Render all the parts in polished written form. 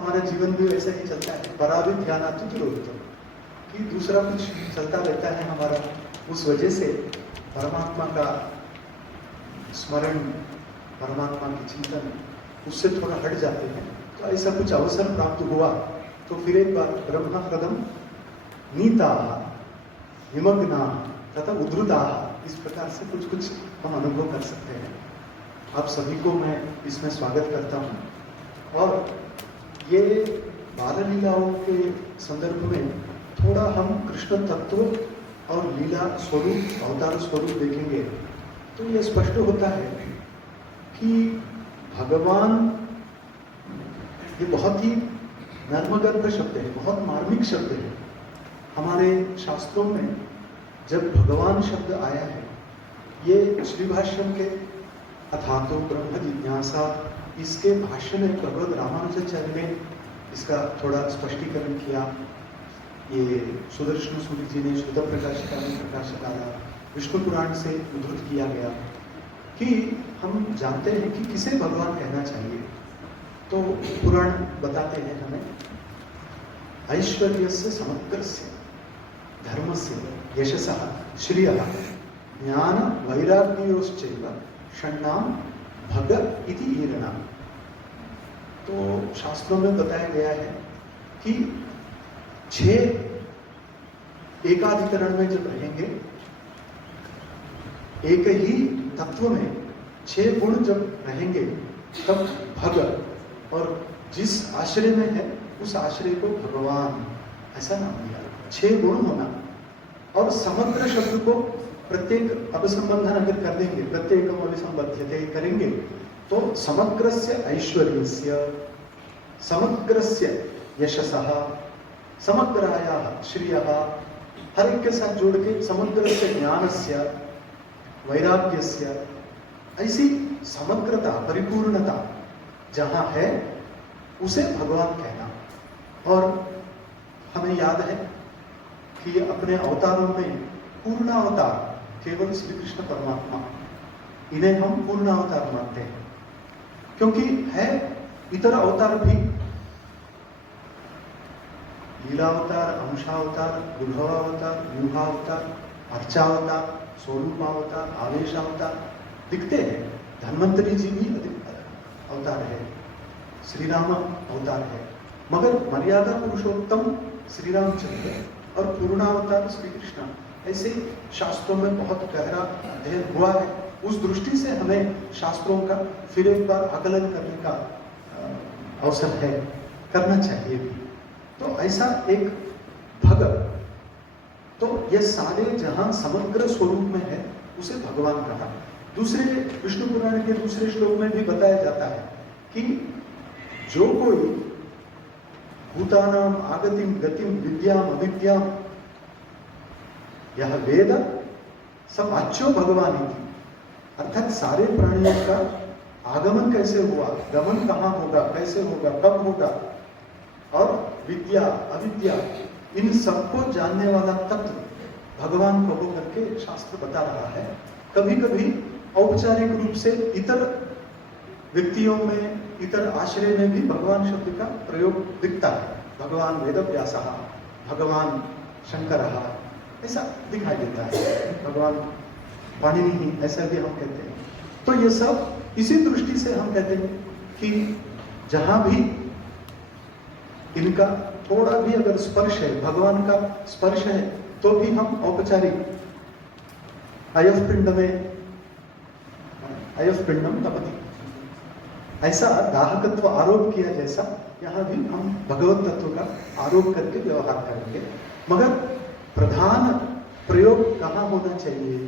हमारा जीवन भी वैसा ही चलता है, पराभी ध्यान आतुतिरोहितम, कि दूसरा कुछ चलता रहता है हमारा, उस वजह से परमात्मा का स्मरण, परमात्मा की चिंतन उससे थोड़ा हट जाते हैं। तो ऐसा कुछ अवसर प्राप्त हुआ तो फिर एक बार ब्रह्म हृदम नीता निमग्ना तथा उद्धृता, इस प्रकार से कुछ कुछ हम अनुभव कर सकते हैं। आप सभी को मैं इसमें स्वागत करता हूँ। और ये बाल लीलाओं के संदर्भ में थोड़ा हम कृष्ण तत्व और लीला स्वरूप, अवतार स्वरूप देखेंगे तो ये स्पष्ट होता है कि भगवान, ये बहुत ही नर्मगर्भ शब्द है, बहुत मार्मिक शब्द है। हमारे शास्त्रों में जब भगवान शब्द आया है, ये श्रीभाष्यम के अथातो ब्रह्म जिज्ञासा, इसके भाष्य में भगवद रामानुजाचार्य ने इसका थोड़ा स्पष्टीकरण किया। ये सुदर्शन सूरि जी ने शुद्ध प्रकाशिका में प्रकाश डाला, विष्णु पुराण से उद्धृत किया गया कि हम जानते हैं कि किसे भगवान कहना चाहिए। तो पुराण बताते हैं हमें, ऐश्वर्यस्य समग्रस्य धर्मस्य यशसः श्रियः ज्ञान वैराग्योश्चैव षण्णाम भग इति ईरणा। तो शास्त्रों में बताया गया है कि 6 एकाधिकरण में जब रहेंगे, एक ही तत्व में 6 गुण जब रहेंगे, तब भग, और जिस आश्रय में है उस आश्रय को भगवान ऐसा नाम दिया। 6 गुण होना, और समग्र शब्द को प्रत्येक अभिसंबंधन अगर कर देंगे, प्रत्येकम अभिसंबध्यते करेंगे, तो समग्रस्य ऐश्वर्यस्य, समग्रस्य यशसः, समग्रायाः श्रियः, हर एक के साथ जोड़ के समग्रस्य ज्ञानस्य, वैराग्यस्य, ऐसी समग्रता, परिपूर्णता जहां है उसे भगवान कहना। और हमें याद है कि अपने अवतारों में पूर्ण अवतार केवल श्री कृष्ण परमात्मा, इन्हें हम पूर्ण अवतार मानते हैं, क्योंकि है इतर अवतार भी, लीलावतार, अंशावतार, बुद्धवावतार, व्यूहावतार, अर्चावतार, स्वरूपावतार, आवेशावतार दिखते हैं। धन्वंतरी जी भी अवतार है, श्री राम अवतार है, मगर मर्यादा पुरुषोत्तम श्री रामचंद्र और पूर्णावतार श्री कृष्ण, ऐसे शास्त्रों में बहुत गहरा अध्ययन हुआ है। उस दृष्टि से हमें शास्त्रों का फिर एक बार आकलन करने का अवसर है, करना चाहिए भी। तो ऐसा एक भगत, तो ये सारे जहां समग्र स्वरूप में है उसे भगवान कहा। दूसरे विष्णु पुराण के दूसरे श्लोक में भी बताया जाता है कि जो कोई भूतानाम आगतिम गतिम विद्याम अविद्याम यह वेद सब अच्छो भगवान ही थी, अर्थात सारे प्राणियों का आगमन कैसे हुआ, गमन कहाँ होगा, कैसे होगा, कब होगा, और विद्या अविद्या, इन सबको जानने वाला तत्व भगवान को होकर के शास्त्र बता रहा है। कभी कभी औपचारिक रूप से इतर व्यक्तियों में, इतर आश्रय में भी भगवान शब्द का प्रयोग दिखता है। भगवान वेदव्यासः, भगवान शंकरः, ऐसा दिखाई देता है। भगवान पाणिनि, ऐसा भी हम कहते हैं। तो ये सब इसी दृष्टि से हम कहते हैं कि जहां भी इनका थोड़ा भी अगर स्पर्श है, भगवान का स्पर्श है, तो भी हम औपचारिक अयफ पिंड में अयफ पिंडम तपति, ऐसा दाहकत्व आरोप किया जैसा यहाँ भी हम भगवत तत्व का आरोप करके व्यवहार करेंगे। मगर प्रधान प्रयोग कहाँ होना चाहिए,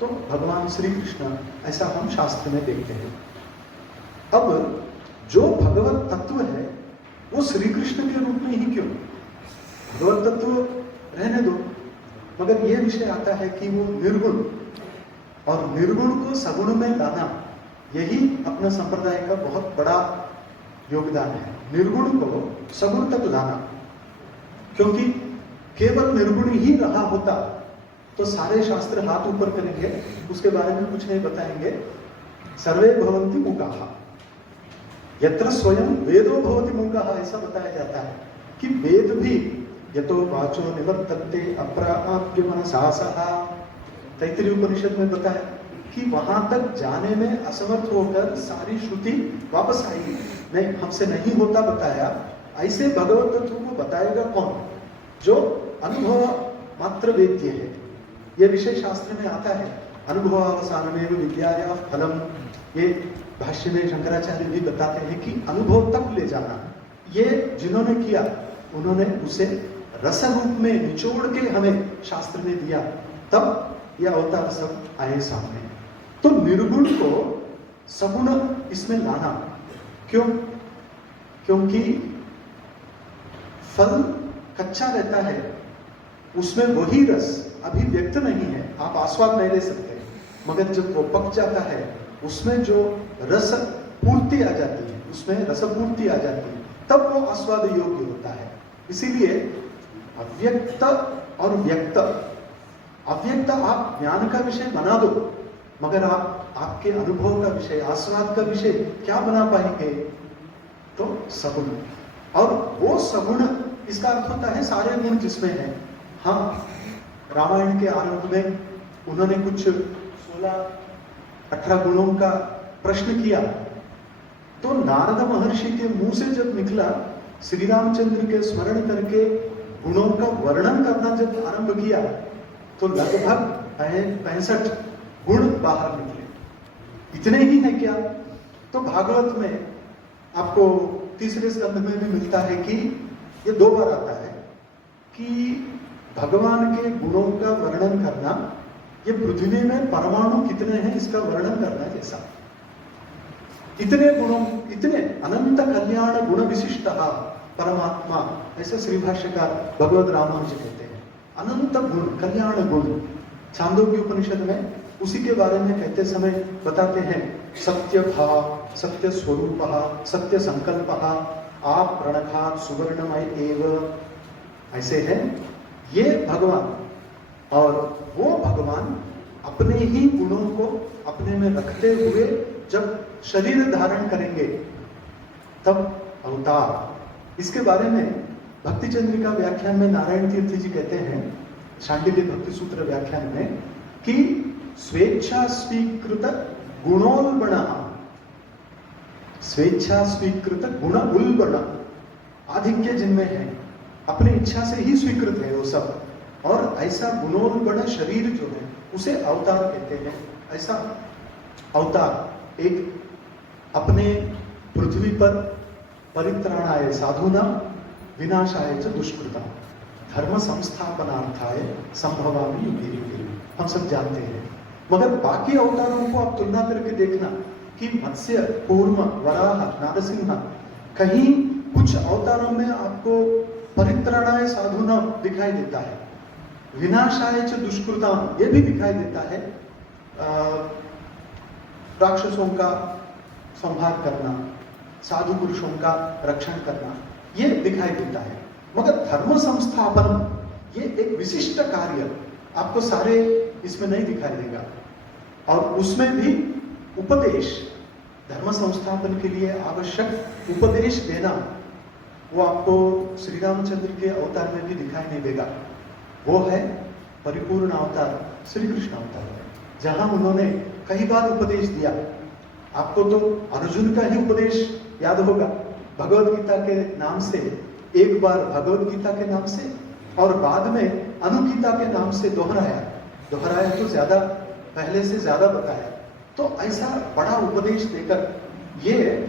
तो भगवान श्री कृष्ण, ऐसा हम शास्त्र में देखते हैं। अब जो भगवत तत्व है वो श्री कृष्ण के रूप में ही क्यों, भगवत तत्व रहने दो, मगर यह विषय आता है कि वो निर्गुण, और निर्गुण को सगुण में लाना, यही अपना संप्रदाय का बहुत बड़ा योगदान है। निर्गुण को सगुण तक लाना, क्योंकि केवल निर्गुण ही रहा होता तो सारे शास्त्र हाथ ऊपर करेंगे, उसके बारे में कुछ नहीं बताएंगे। सर्वे भवन्ति मूकाः, यत्र स्वयं वेदो भवति मूकः, ऐसा बताया जाता है कि वेद भी यतो वाचो निवर्तन्ते अप्राप्य मनसा सह, तैत्तिरीय उपनिषद में बताया कि वहां तक जाने में असमर्थ होकर सारी श्रुति वापस आएगी, नहीं हमसे नहीं होता बताया। ऐसे भगवत तत्व को बताएगा कौन? जो अनुभव मात्र वेद्य है। ये विषय शास्त्र में आता है, अनुभवावसानमेव विद्याया फलम। ये भाष्य में शंकराचार्य भी बताते हैं कि अनुभव तक ले जाना, ये जिन्होंने किया उन्होंने उसे रस रूप में निचोड़ के हमें शास्त्र में दिया, तब यह अवतार सब आए सामने। तो निर्गुण को सगुण इसमें लाना क्यों? क्योंकि फल कच्चा रहता है, उसमें वही रस अभी व्यक्त नहीं है, आप आस्वाद नहीं ले सकते, मगर जब वो पक जाता है उसमें जो रस पूर्ति आ जाती है, उसमें रस पूर्ति आ जाती है, तब वो आस्वाद योग्य होता है। इसीलिए अव्यक्त और व्यक्त, अव्यक्त आप ज्ञान का विषय बना दो, मगर आप आपके अनुभव का विषय, आस्वाद का विषय क्या बना पाएंगे? तो सगुण। और वो सगुण, इसका अर्थ होता है सारे गुण जिसमें है। हाँ, रामायण के आरंभ में उन्होंने कुछ 16-18 गुणों का प्रश्न किया, तो नारद महर्षि के मुंह से जब निकला, श्री रामचंद्र के स्मरण करके गुणों का वर्णन करना जब आरंभ किया, तो लगभग 65 गुण बाहर निकले। इतने ही है क्या? तो भागवत में आपको तीसरे स्कंध में भी मिलता है कि ये 2 बार आता है कि भगवान के गुणों का वर्णन करना, ये पृथ्वी में परमाणु कितने हैं इसका वर्णन करना है जैसा। इतने गुणों, इतने अनंत कल्याण गुण विशिष्ट परमात्मा, ऐसे श्री भाष्यकार भगवद रामानुज कहते हैं। अनंत गुण, कल्याण गुण। छांदोग्य उपनिषद में उसी के बारे में कहते समय बताते हैं, सत्य भाव, सत्य स्वरूप, सत्य संकल्प, आप प्रणखात सुवर्णमय एव, ऐसे है ये भगवान। और वो भगवान अपने ही गुणों को अपने में रखते हुए जब शरीर धारण करेंगे तब अवतार। इसके बारे में भक्ति चंद्रिका व्याख्यान में नारायण तीर्थ जी कहते हैं, शांडिल्य भक्ति सूत्र व्याख्यान में, कि स्वेच्छा स्वीकृत गुणोल्बण, स्वेच्छा स्वीकृत गुण उल्बण, आधिक्य जिनमें है, अपनी इच्छा से ही स्वीकृत है वो सब, और ऐसा गुणोल्बण शरीर जो है उसे अवतार कहते हैं। ऐसा अवतार एक अपने पृथ्वी पर परित्राणाय साधुना विनाशाय च दुष्कृता धर्म संस्थापनार्थाय संभवामि युगे युगे, हम सब जानते हैं। मगर बाकी अवतारों को आप तुलना करके देखना कि मत्स्य, कूर्म, वराह, नारसिंह, कहीं कुछ अवतारों में आपको परित्राणाय साधुना दिखाई देता है, विनाशाय च दुष्कृता ये भी दिखाई देता है, राक्षसों का संहार करना, साधु पुरुषों का रक्षण करना, ये दिखाई देता है। मगर धर्म संस्थापन ये एक विशिष्ट कार्य आपको सारे इसमें नहीं दिखाई देगा। और उसमें भी उपदेश, धर्म संस्थापन के लिए आवश्यक उपदेश देना, वो आपको श्री रामचंद्र के अवतार में भी दिखाई नहीं देगा। वो है परिपूर्ण अवतार श्री कृष्ण अवतार है, जहां उन्होंने कई बार उपदेश दिया। आपको तो अर्जुन का ही उपदेश याद होगा, भगवत गीता के नाम से, एक बार भगवत गीता के नाम से और बाद में अनुगीता के नाम से दोहराया तो ज्यादा, पहले से ज्यादा बताया। तो ऐसा बड़ा उपदेश देकर ये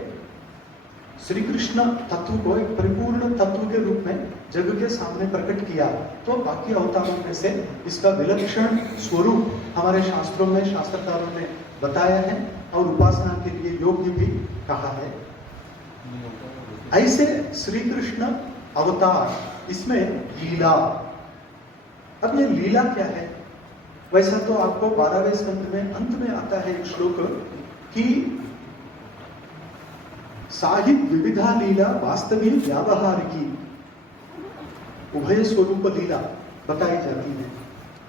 श्री कृष्ण तत्व को एक परिपूर्ण तत्व के रूप में जग के सामने प्रकट किया। तो बाकी अवतारों में से इसका विलक्षण स्वरूप हमारे शास्त्रों में शास्त्रकारों ने बताया है और उपासना के लिए योग्य भी कहा है। ऐसे श्री कृष्ण अवतार, इसमें लीला। अब ये लीला क्या है? वैसा तो आपको 12वें स्कंध में अंत में आता है एक श्लोक कि साहिब विविधा लीला वास्तविक व्यावहार की उभय स्वरूप लीला बताई जाती है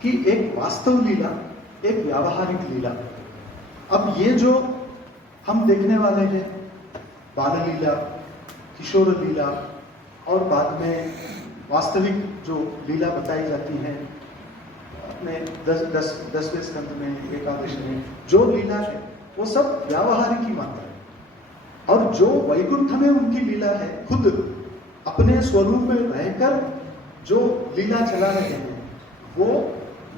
कि एक वास्तव लीला, एक व्यावहारिक लीला। अब ये जो हम देखने वाले हैं बाल लीला, किशोर लीला और बाद में वास्तविक जो लीला बताई जाती है अपने 10वें स्कंद में, एकादश में जो लीला है वो सब व्यावहारिक ही मात्र है। और जो वैकुंठ में उनकी लीला है, खुद अपने स्वरूप में रहकर जो लीला चला रहे हैं वो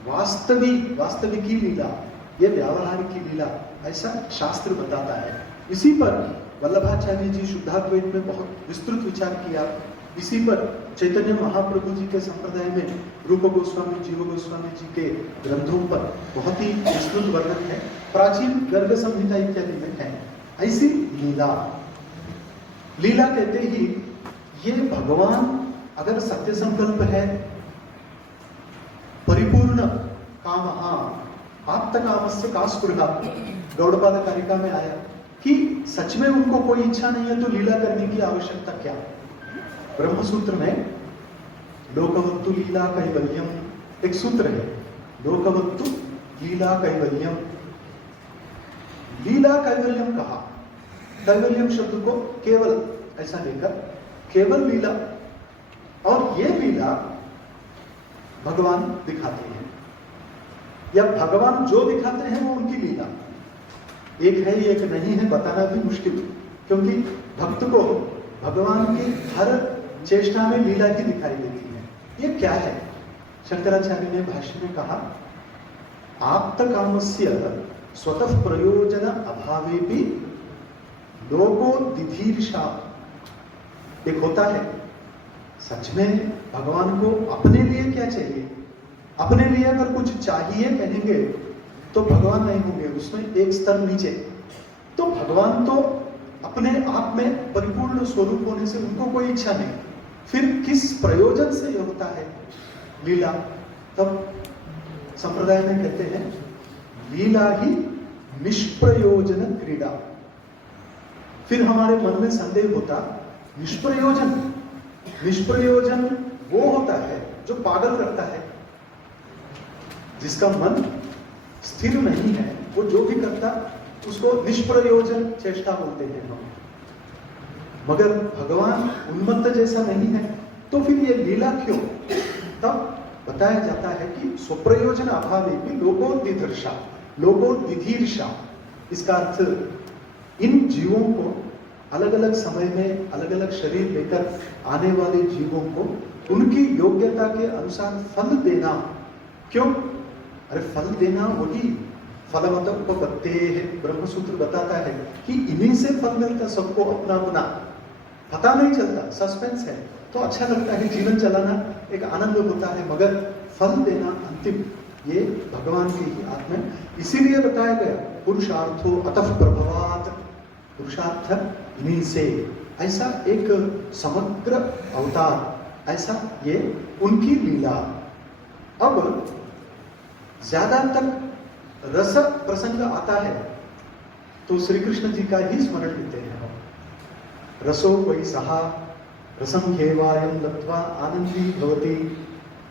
वास्तविकी लीला, ये व्यावहारिक की लीला, ऐसा शास्त्र बताता है। इसी पर वल्लभाचार्य जी शुद्धाद्वैत में बहुत विस्तृत विचार किया। इसी पर चैतन्य महाप्रभु जी के संप्रदाय में रूप गोस्वामी, जीव गोस्वामी जी के ग्रंथों पर बहुत ही विस्तृत वर्णन है, प्राचीन गर्ग संहिता इत्यादि में है। ऐसी लीला कहते ही ये भगवान अगर सत्य संकल्प है, परिपूर्ण काम, आप्त कामस्य का स्पृहा, गौड़पाद कारिका में आया कि सच में उनको कोई इच्छा नहीं है तो लीला करने की आवश्यकता क्या। ब्रह्मसूत्र में लोकवत्तु लीला कैवल्यम एक सूत्र है, लोकवत्तु लीला कैवल्यम। लीला कैवल्यम कहा, कैवल्यम शब्द को केवल ऐसा लेकर केवल लीला, और ये लीला भगवान दिखाते हैं या भगवान जो दिखाते हैं वो उनकी लीला। एक है एक नहीं है बताना भी मुश्किल, क्योंकि भक्त को भगवान की हर चेष्टा में लीला ही दिखाई देती है। ये क्या है? शंकराचार्य ने भाष्य में कहा, आप्त कामस्य स्वतः प्रयोजन अभावे भी लोगो दिधीर्षा। एक होता है सच में भगवान को अपने लिए क्या चाहिए, अपने लिए अगर कुछ चाहिए कहेंगे तो भगवान नहीं होंगे, उसमें एक स्तर नीचे। तो भगवान तो अपने आप में परिपूर्ण स्वरूप होने से उनको कोई इच्छा नहीं, फिर किस प्रयोजन से यह होता है लीला? तब संप्रदाय में कहते हैं लीला ही निष्प्रयोजन क्रीड़ा। फिर हमारे मन में संदेह होता, निष्प्रयोजन वो होता है जो पागल करता है, जिसका मन स्थिर नहीं है, वो जो भी करता उसको निष्प्रयोजन चेष्टा बोलते हैं हम। मगर भगवान उन्मत्त जैसा नहीं है, तो फिर ये लीला क्यों? तब बताया जाता है कि स्वप्रयोजन अभावे भी लोकोदिधीर्षा। इसका अर्थ इन जीवों को अलग अलग समय में अलग अलग शरीर लेकर आने वाले जीवों को उनकी योग्यता के अनुसार फल देना। क्यों? अरे फल देना वही फलवत उपपत्ते है। ब्रह्मसूत्र बताता है कि इन्हीं से फल मिलता सबको, अपना अपना पता नहीं चलता, सस्पेंस है तो अच्छा लगता है, जीवन चलाना एक आनंद होता है, मगर फल देना अंतिम ये भगवान की ही आत्मा। इसीलिए बताया गया पुरुषार्थो अतः प्रभवात, पुरुषार्थ इन्हीं से। ऐसा एक समग्र अवतार, ऐसा ये उनकी लीला। अब ज्यादातर रस प्रसंग आता है तो श्री कृष्ण जी का ही स्मरण लेते हैं हम। रसो वै सहा रसम खेवायम लब्ध्वा आनंदी भवति।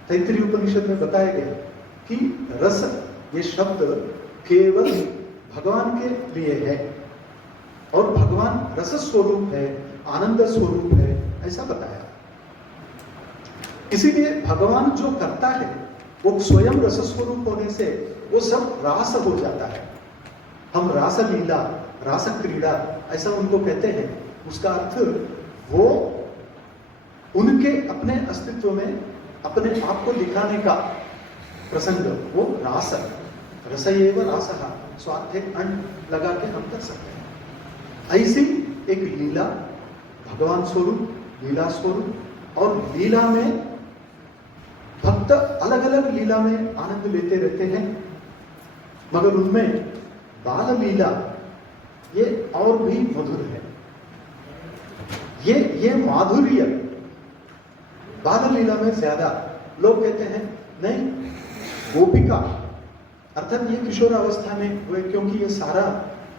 तैत्तिरीय उपनिषद में बताया गया कि रस ये शब्द केवल भगवान के लिए है और भगवान रस स्वरूप है, आनंद स्वरूप है, ऐसा बताया। इसीलिए भगवान जो करता है वो स्वयं रस स्वरूप होने से वो सब रास हो जाता है। हम रास लीला, रास क्रीड़ा ऐसा उनको कहते हैं। उसका अर्थ वो उनके अपने अस्तित्व में अपने आप को दिखाने का प्रसंग, वो रास, रसयेव रासः, स्वार्थे अण लगा के हम कर सकते हैं। ऐसी एक लीला, भगवान स्वरूप, लीला स्वरूप, और लीला में भक्त अलग अलग लीला में आनंद लेते रहते हैं, मगर उनमें बाल लीला ये और भी मधुर है। ये माधुर्य बाल लीला में ज्यादा। लोग कहते हैं नहीं, गोपिका अर्थात ये किशोर अवस्था में हुए, क्योंकि ये सारा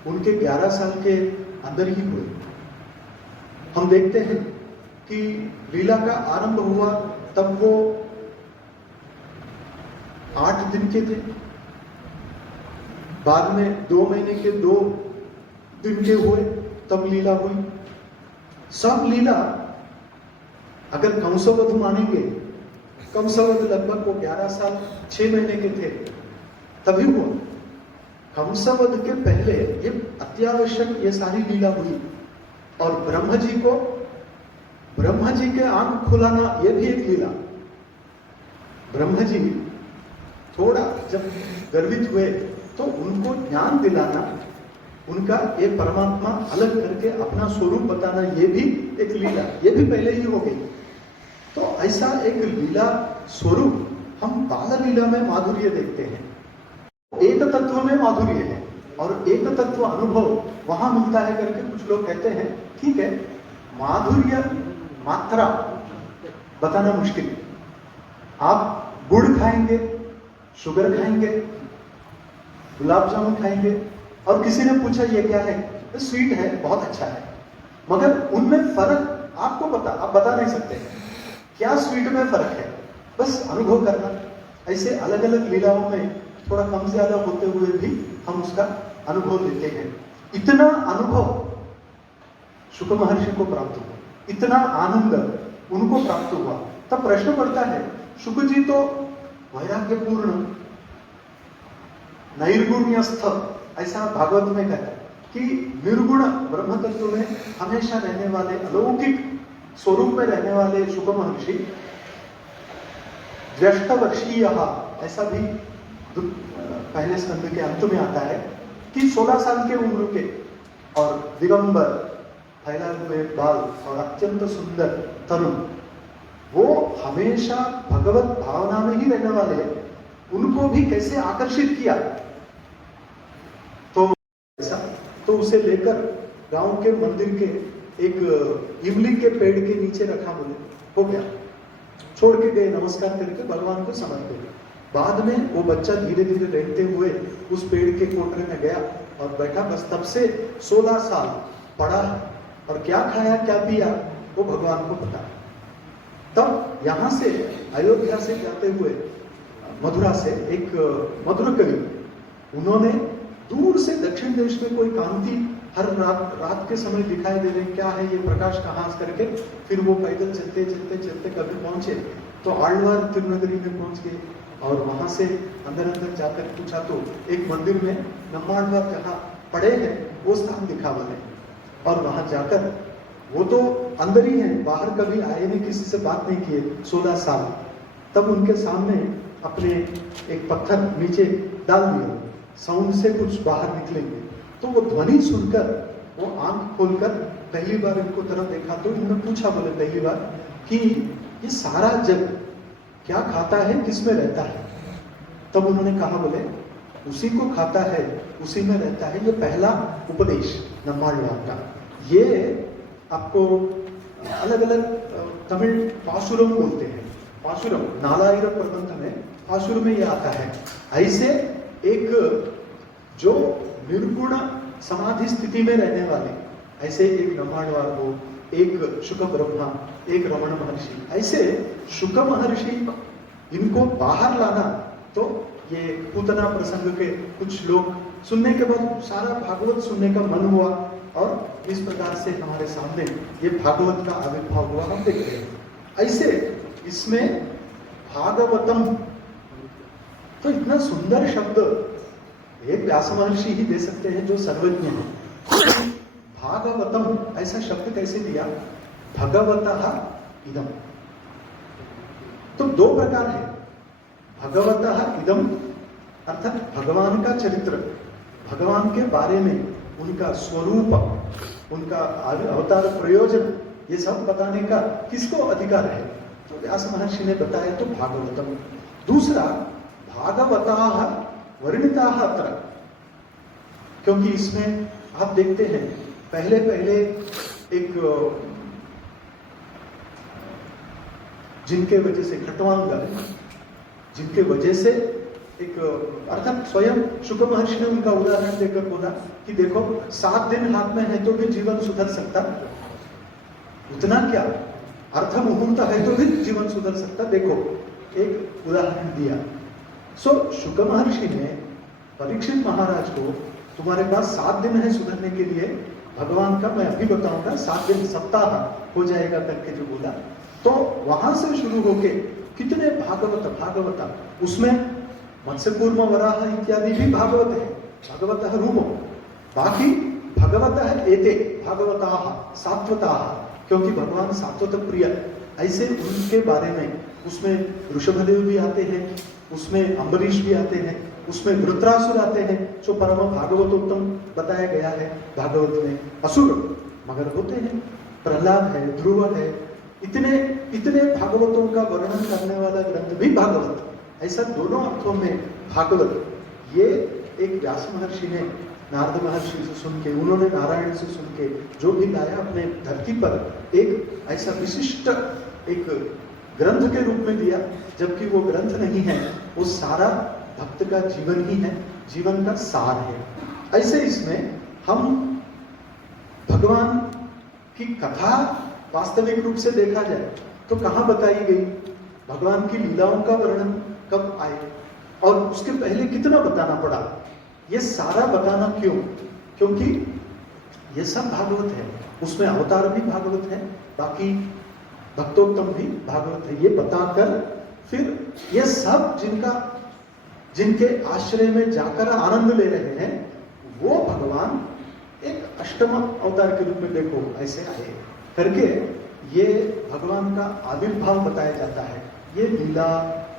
उनके 11 साल के अंदर ही हुए। हम देखते हैं कि लीला का आरंभ हुआ तब वो 8 दिन के थे, बाद में 2 महीने के 2 दिन के हुए तब लीला हुई, सब लीला अगर कंसवध मानेंगे, कंसवध लगभग वो 11 साल 6 महीने के थे तभी हुआ। कंसवध के पहले ये अत्यावश्यक ये सारी लीला हुई। और ब्रह्मा जी के आंख खुलाना ये भी एक लीला। ब्रह्मा जी थोड़ा जब गर्वित हुए तो उनको ज्ञान दिलाना, उनका ये परमात्मा अलग करके अपना स्वरूप बताना, ये भी एक लीला, ये भी पहले ही हो गई। तो ऐसा एक लीला स्वरूप हम बाल लीला में माधुर्य देखते हैं। एक तत्व में माधुर्य है और एक तत्व अनुभव वहां मिलता है करके कुछ लोग कहते हैं। ठीक है, माधुर्य मात्रा बताना मुश्किल है। आप गुड़ खाएंगे, शुगर खाएंगे, गुलाब जामुन खाएंगे और किसी ने पूछा ये क्या है, तो स्वीट है, बहुत अच्छा है, मगर उनमें फर्क आपको आप बता नहीं सकते क्या स्वीट में फर्क है, बस अनुभव करना। ऐसे अलग अलग लीलाओं में थोड़ा कम ज्यादा होते हुए भी हम उसका अनुभव लेते हैं। इतना अनुभव शुक महर्षि को प्राप्त हुआ, इतना आनंद उनको प्राप्त हुआ। तब प्रश्न पड़ता है, शुक जी तो वैराग्यपूर्ण नैर्गुण्यस्थ, ऐसा भागवत में कहता है कि निर्गुण ब्रह्म तत्व में हमेशा रहने वाले, अलौकिक स्वरूप में रहने वाले शुक महर्षि ज्येष्ठवर्षीय, ऐसा भी पहले स्कंद के अंत में आता है कि 16 साल के उम्र के और दिगंबर, फैलाए हुए बाल और अत्यंत सुंदर तरुण, वो हमेशा भगवत भावना में ही रहने वाले, उनको भी कैसे आकर्षित किया। तो ऐसा तो उसे लेकर गांव के मंदिर के एक इमली के पेड़ के नीचे रखा, बोले हो गया, छोड़ के गए, नमस्कार करके भगवान को समर्पित किया। बाद में वो बच्चा धीरे धीरे रहते हुए उस पेड़ के कोटरे में गया और बैठा। बस तब से 16 साल पढ़ा और क्या खाया क्या पिया वो भगवान को पता। तब यहाँ से अयोध्या से जाते हुए मथुरा से एक मधुर कवि, उन्होंने दूर से दक्षिण देश में कोई कांति हर रात के समय दिखाई दे रही, क्या है ये प्रकाश कहाँ करके, फिर वो पैदल चलते चलते चलते कभी पहुंचे तो आಳ್वार तिरुनगरी में पहुंच गए और वहां से अंदर अंदर जाकर पूछा तो एक मंदिर में नम्माழ்वार जहाँ पड़े हैं वो स्थान दिखा बोले। और वहां जाकर वो तो अंदर ही है, बाहर कभी आए नहीं, किसी से बात नहीं किए 16 साल। तब उनके सामने अपने एक पत्थर नीचे डाल दिया, साउंड से कुछ बाहर निकलेंगे। तो वो ध्वनि सुनकर वो आंख खोलकर पहली बार इनको तरफ देखा तो उन्होंने पूछा, बोले पहली बार कि ये सारा जग क्या खाता है, किस में रहता है। तब उन्होंने कहा, बोले उसी को खाता है, उसी में रहता है। ये पहला उपदेश नम्माழ்वार का। ये आपको अलग अलग तमिल पासुरम बोलते हैं, पासुरम नालायर प्रबंध में पासुर में ये आता है। ऐसे एक जो निर्गुण समाधि स्थिति में रहने वाले, ऐसे एक नम्माழ்वार हो, एक शुक ब्रह्मा, एक रमण महर्षि, ऐसे शुक महर्षि इनको बाहर लाना। तो ये पूतना प्रसंग के कुछ लोग सुनने के बाद सारा भागवत सुनने का मन हुआ और इस प्रकार से हमारे सामने ये भागवत का आविर्भाव हुआ, हम देख रहे हैं। ऐसे इसमें भागवतम तो इतना सुंदर शब्द एक व्यास महर्षि ही दे सकते हैं जो सर्वज्ञ है। भागवतम ऐसा शब्द कैसे दिया, भगवतः इदम। तो दो प्रकार है, भगवतः इदम अर्थात भगवान का चरित्र, भगवान के बारे में, उनका स्वरूप, उनका अवतार प्रयोजन, ये सब बताने का किसको अधिकार है, तो व्यास महर्षि ने बताया, तो भागवतम। दूसरा भागवताः वर्णिताः अत्र, क्योंकि इसमें आप देखते हैं पहले पहले एक जिनके वजह से खटवांग, जिनके वजह से एक अर्थात स्वयं शुक महर्षि ने उनका उदाहरण देकर बोला कि देखो 7 दिन हाथ में है तो भी जीवन सुधर सकता, उतना क्या अर्थ मुहूर्त है तो भी जीवन सुधर सकता, देखो एक उदाहरण दिया। सो शुक महर्षि ने परीक्षित महाराज को, तुम्हारे पास 7 दिन है सुधरने के लिए, भगवान का मैं अभी बताऊंगा, 7 दिन सप्ताह हो जाएगा करके जो बोला, तो वहां से शुरू होके कितने भागवत उसमें मत्स्य कूर्म वराह इत्यादि भी भागवत है, भागवत रूपो, बाकी भगवत एते भागवताः सात्वताः, क्योंकि भगवान सात्वत प्रिय, ऐसे उनके बारे में उसमें ऋषभदेव भी आते हैं, उसमें अम्बरीश भी आते हैं, उसमें वृत्रासुर आते हैं जो परम भागवतोत्तम बताया गया है भागवत में, असुर मगर होते हैं, प्रहलाद है, ध्रुव है, इतने भागवतों का वर्णन करने वाला ग्रंथ भी भागवत, ऐसा दोनों अर्थों में भागवत। ये एक व्यास महर्षि ने नारद महर्षि से सुन के, उन्होंने नारायण से सुन के जो भी लाया अपने धरती पर, एक ऐसा विशिष्ट एक ग्रंथ के रूप में दिया, जबकि वो ग्रंथ नहीं है, वो सारा भक्त का जीवन ही है, जीवन का सार है। ऐसे इसमें हम भगवान की कथा वास्तविक रूप से देखा जाए तो कहाँ बताई गई, भगवान की लीलाओं का वर्णन कब आए, और उसके पहले कितना बताना पड़ा, ये सारा बताना क्यों, क्योंकि ये सब भागवत है, उसमें अवतार भी भागवत है, बाकी भक्तोत्तम भी भागवत है, ये बताकर फिर ये सब जिनके आश्रय में जाकर आनंद ले रहे हैं, वो भगवान एक अष्टम अवतार के रूप में देखो ऐसे आए करके ये भगवान का आविर्भाव बताया जाता है। ये लीला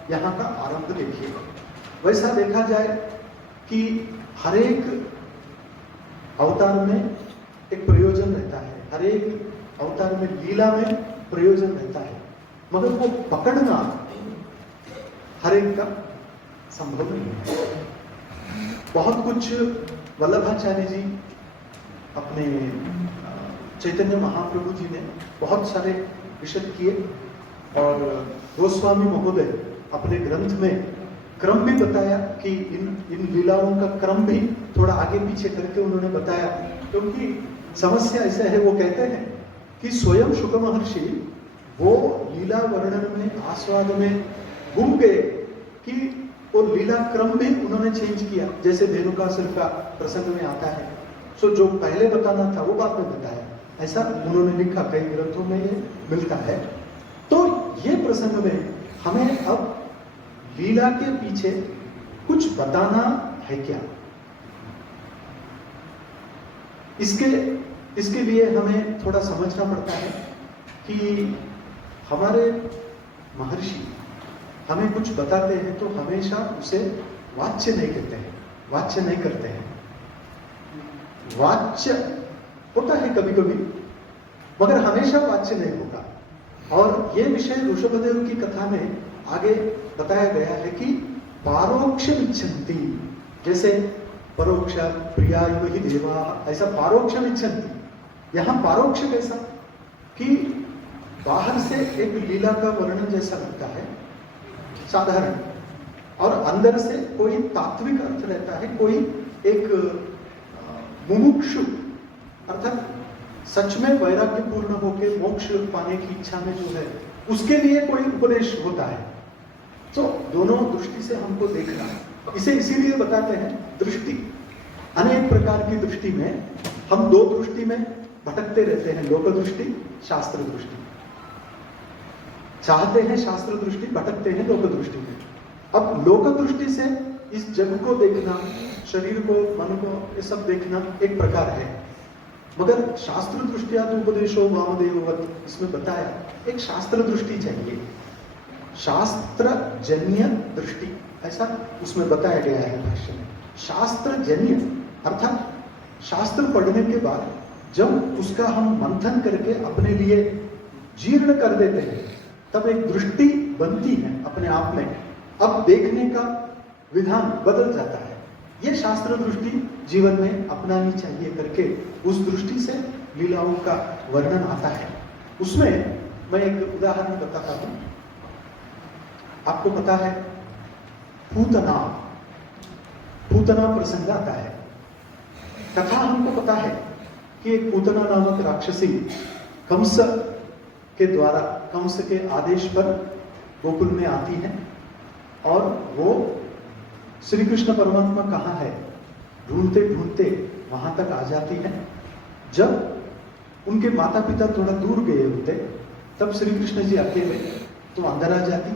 यहाँ का आरंभ देखिए। वैसा देखा जाए कि हर एक अवतार में एक प्रयोजन रहता है, हर एक अवतार में लीला में प्रयोजन रहता है, मगर वो पकड़ना हर एक का संभव नहीं है। बहुत कुछ वल्लभाचार्य जी अपने चैतन्य महाप्रभु जी ने बहुत सारे विशद किए, और गोस्वामी महोदय अपने ग्रंथ में क्रम भी बताया कि इन लीलाओं का क्रम भी थोड़ा आगे पीछे करके उन्होंने बताया, क्योंकि समस्या ऐसा है, वो कहते हैं कि स्वयं शुक महर्षि वो लीला वर्णन में, आस्वाद में घूम गए कि वो लीला क्रम भी उन्होंने चेंज किया, जैसे धेनुकासुर का प्रसंग में आता है, सो जो पहले बताना था वो बाद में बताया, ऐसा उन्होंने लिखा, कई ग्रंथों में ये मिलता है। तो ये प्रसंग में हमें अब लीला के पीछे कुछ बताना है क्या, इसके लिए हमें थोड़ा समझना पड़ता है कि हमारे महर्षि हमें कुछ बताते हैं तो हमेशा उसे वाच्य नहीं कहते हैं, वाच्य नहीं करते हैं। वाच्य होता है कभी कभी, मगर हमेशा वाच्य नहीं होगा। और ये विषय ऋषभदेव की कथा में आगे बताया गया है कि पारोक्ष इच्छन्ति, जैसे परोक्ष प्रिया ही देवा, ऐसा पारोक्ष इच्छन्ति। यहाँ पारोक्ष कैसा कि बाहर से एक लीला का वर्णन जैसा लगता है साधारण, और अंदर से कोई तात्विक अर्थ रहता है, कोई एक मुमुक्षु अर्थात सच में वैराग्यपूर्ण होकर मोक्ष पाने की इच्छा में जो है उसके लिए कोई उपदेश होता है। तो दोनों दृष्टि से हमको देखना, इसे इसीलिए बताते हैं दृष्टि। अनेक प्रकार की दृष्टि में हम दो दृष्टि में भटकते रहते हैं, लोक दृष्टि, शास्त्र दृष्टि। चाहते हैं शास्त्र दृष्टि, भटकते हैं लोक दृष्टि में। अब लोक दृष्टि से इस जग को देखना, शरीर को, मन को, ये सब देखना एक प्रकार है, मगर शास्त्र दृष्टिया तो उपदेशो वामदेववत, इसमें बताया एक शास्त्र दृष्टि चाहिए, शास्त्र जन्य दृष्टि, ऐसा उसमें बताया गया है भाष्य में। शास्त्र जन्य अर्थात शास्त्र पढ़ने के बाद जब उसका हम मंथन करके अपने लिए जीर्ण कर देते हैं, तब एक दृष्टि बनती है अपने आप में, अब देखने का विधान बदल जाता है। ये शास्त्र दृष्टि जीवन में अपनानी चाहिए करके उस दृष्टि से लीलाओं का वर्णन आता है। उसमें मैं एक उदाहरण बताता हूं। आपको पता है पूतना प्रसंग आता है। कथा हमको पता है कि एक पूतना नामक राक्षसी कंस के द्वारा, कंस के आदेश पर गोकुल में आती है, और वो श्री कृष्ण परमात्मा कहाँ है ढूंढते ढूंढते वहां तक आ जाती है। जब उनके माता पिता थोड़ा दूर गए होते तब श्री कृष्ण जी अकेले तो अंदर आ जाती,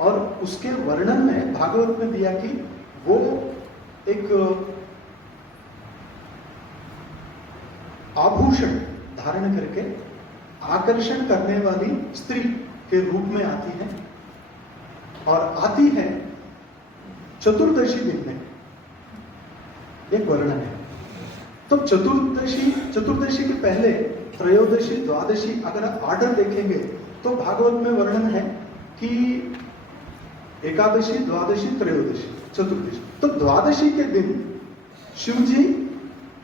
और उसके वर्णन में भागवत में दिया कि वो एक आभूषण धारण करके आकर्षण करने वाली स्त्री के रूप में आती है, और आती है चतुर्दशी दिन में, एक वर्णन है। तो चतुर्दशी के पहले त्रयोदशी द्वादशी अगर ऑर्डर देखेंगे तो भागवत में वर्णन है कि एकादशी द्वादशी त्रयोदशी चतुर्दशी। तो द्वादशी के दिन शिव जी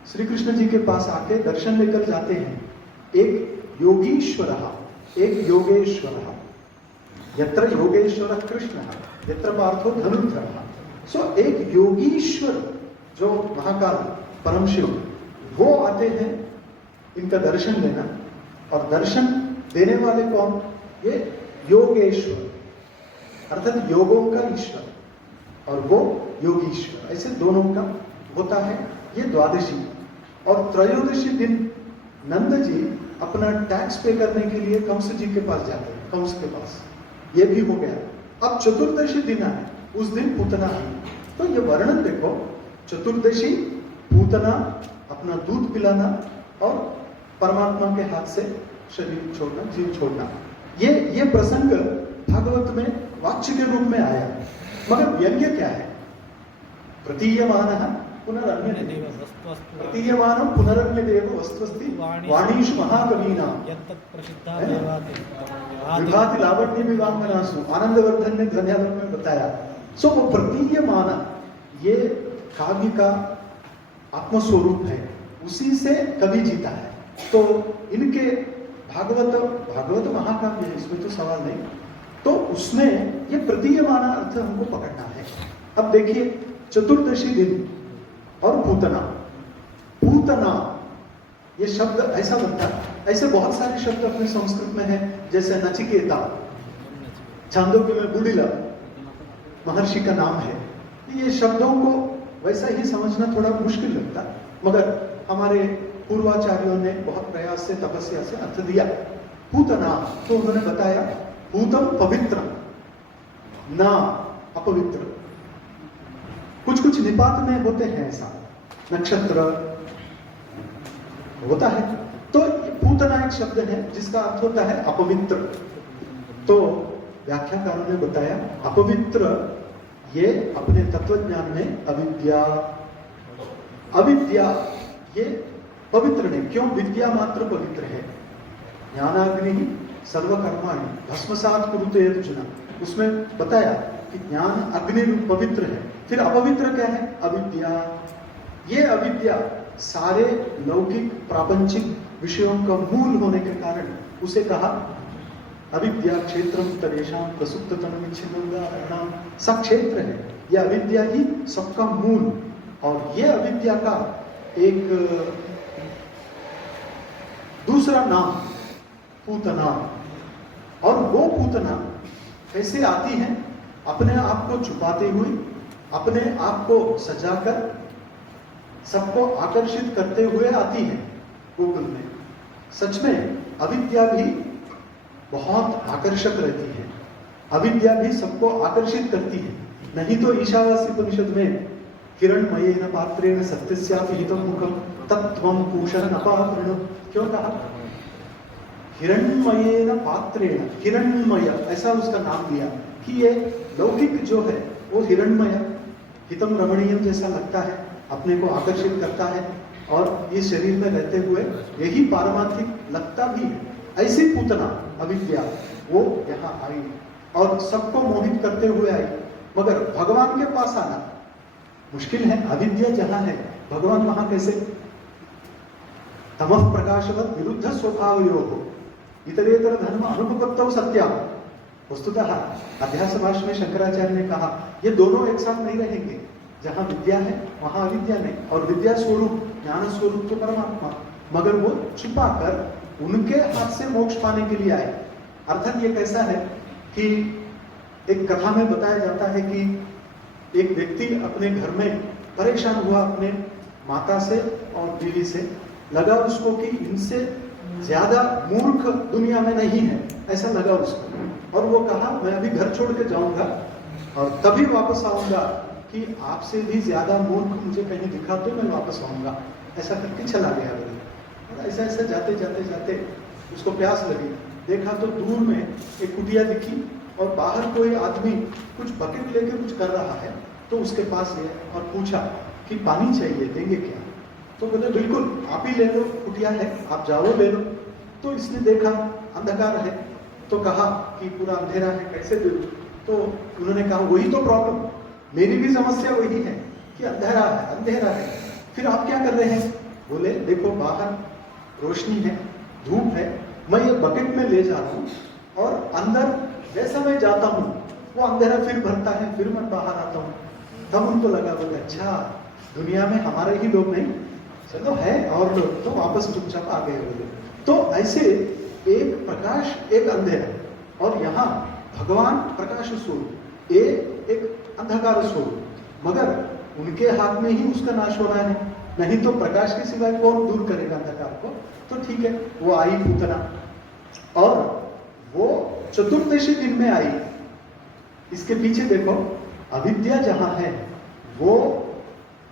श्री कृष्ण जी के पास आके दर्शन लेकर जाते हैं। एक योगीश्वर, एक योगेश्वर, यत्र योगेश्वर कृष्ण यत्र पार्थो धनुर्धर। सो एक योगीश्वर जो महाकाल परम शिव, वो आते हैं इनका दर्शन लेना, और दर्शन देने वाले कौन? ये योगेश्वर अर्थात योगों का ईश्वर, और वो योगीश्वर, ऐसे दोनों का होता है ये द्वादशी। और त्रयोदशी दिन नंद जी अपना टैक्स पे करने के लिए कंस जी के पास जाते हैं, कंस के पास, ये भी हो गया। अब चतुर्दशी दिन है, उस दिन पूतना आई। तो ये वर्णन देखो, चतुर्दशी पूतना, अपना दूध पिलाना और परमात्मा के हाथ से शरीर छोड़ना, जीव छोड़ना, ये प्रसंग भागवत में वाच्य के रूप में आया। मगर व्यंग्य क्या है? प्रतीयमानः पुनरन्यदेव, प्रतीयमानं पुनरन्यदेव वस्तुस्ति वाणीषु महाकवीनां विभाति लावण्य विवांगनासु। आनंदवर्धन ने ध्वन्यालोक में बताया। सो वो प्रतीयमान, ये काव्य का आत्मस्वरूप है, उसी से कवि जीता है। तो इनके भागवत महाकाव्य है, इसमें तो सवाल नहीं। तो उसमें ये प्रतीयमान अर्थ हमको पकड़ना है। अब देखिए, चतुर्दशी दिन और पूतना, पूतना ये शब्द ऐसा बनता है, ऐसे बहुत सारे शब्द अपने संस्कृत में है, जैसे नचिकेता, छांदोग्य में बुड़िला महर्षि का नाम है। ये शब्दों को वैसा ही समझना थोड़ा मुश्किल लगता, मगर हमारे पूर्वाचार्यों ने बहुत प्रयास से, तपस्या से अर्थ दिया। पूतना तो उन्होंने बताया, पूतम पवित्र ना अपवित्र। कुछ कुछ निपात में होते हैं ऐसा, नक्षत्र होता है। तो पूतना एक शब्द है जिसका अर्थ होता है अपवित्र। तो व्याख्याकारों ने बताया, अपवित्र ये अपने तत्वज्ञान में अविद्या, अविद्या ये पवित्र नहीं। क्यों? विद्या मात्र पवित्र है। ज्ञानाग्नि सर्वकर्माणि भस्मसात् कुरुते अर्जुन, उसमें बताया कि ज्ञान अग्नि पवित्र है। फिर अपवित्र क्या है? अविद्या। ये अविद्या सारे लौकिक प्रापंचिक विषयों का मूल होने के कारण उसे कहा अविद्या क्षेत्रम तदेशाम प्रसुप्ततम विच्छिन्नम सब क्षेत्र है। यह अविद्या ही सबका मूल, और ये अविद्या का एक दूसरा नाम पूतना। और वो पूतना कैसे आती है? अपने आप को छुपाते हुए, अपने आप को सजाकर, सबको आकर्षित करते हुए आती है गोकुल में। सच में अविद्या भी बहुत आकर्षक रहती है, अविद्या भी सबको आकर्षित करती है। नहीं तो ईशावासी उपनिषद में हिरण्मयेन पात्रेण सत्यस्यापि हितं मुखं तत्त्वं पूषण अपावृणु क्यों कहा? हिरण्मयेन पात्रेण, हिरण्मय ऐसा उसका नाम दिया कि ये लौकिक जो है वो हिरण्मय, हितम रमणीयम जैसा लगता है, अपने को आकर्षित करता है, और ये शरीर में रहते हुए यही पारमार्थिक लगता भी है। ऐसी पूतना अविद्या वो यहाँ आई और सबको मोहित करते हुए आई। मगर भगवान के पास आना मुश्किल है। अविद्या जहाँ है, भगवान वहां कैसे? तमः प्रकाशवत् विरुद्ध स्वभावयोः इतरेतर धर्म अनुपपत्तौ सत्या। वस्तुतः अध्यास भाष्य में शंकराचार्य ने कहा ये दोनों एक साथ नहीं रहेंगे। जहाँ विद्या है वहां अविद्या नहीं, और विद्या स्वरूप ज्ञान स्वरूप तो परमात्मा, मगर वो छुपा कर उनके हाथ से मोक्ष पाने के लिए आए। अर्थात ये कैसा है कि एक कथा में बताया जाता है कि एक व्यक्ति अपने घर में परेशान हुआ अपने माता से और बीवी से, लगा उसको कि इनसे ज्यादा मूर्ख दुनिया में नहीं है, ऐसा लगा उसको। और वो कहा मैं अभी घर छोड़ के जाऊंगा और तभी वापस आऊंगा कि आपसे भी ज्यादा मूर्ख मुझे कहीं दिखा तो मैं वापस आऊंगा। ऐसा करके चला गया वो। और ऐसा ऐसा जाते जाते जाते उसको प्यास लगी, देखा तो दूर में एक कुटिया दिखी और बाहर कोई आदमी कुछ बकेट लेके कुछ कर रहा है। तो उसके पास गए और पूछा कि पानी चाहिए, देंगे क्या? तो बोले बिल्कुल आप ही ले लो, कुटिया है, आप जाओ ले लो। तो इसने देखा अंधकार है, तो कहा कि पूरा अंधेरा है, कैसे दे दूं? तो उन्होंने कहा वही तो प्रॉब्लम, मेरी भी समस्या वही है कि अंधेरा है, अंधेरा है। फिर आप क्या कर रहे हैं? बोले देखो बाहर रोशनी है, धूप है, मैं ये बकेट में ले जा रहा हूँ और अंदर जैसा मैं जाता हूँ वो अंधेरा फिर भरता है, फिर मैं बाहर आता हूँ। तब उनको लगा बोले अच्छा दुनिया में हमारे ही लोग नहीं, चलो है और लोग, तो वापस चुपचाप आ गए बोले। तो ऐसे एक प्रकाश एक अंधेरा, और यहाँ भगवान प्रकाश स्वरूप, ये एक अंधकार स्वरूप, मगर उनके हाथ में ही उसका नाश हो रहा है, नहीं तो प्रकाश के सिवाय कौन दूर करेगा अंधकार को? तो ठीक है, वो आई पूतना और वो चतुर्दशी दिन में आई। इसके पीछे देखो अविद्या जहां है वो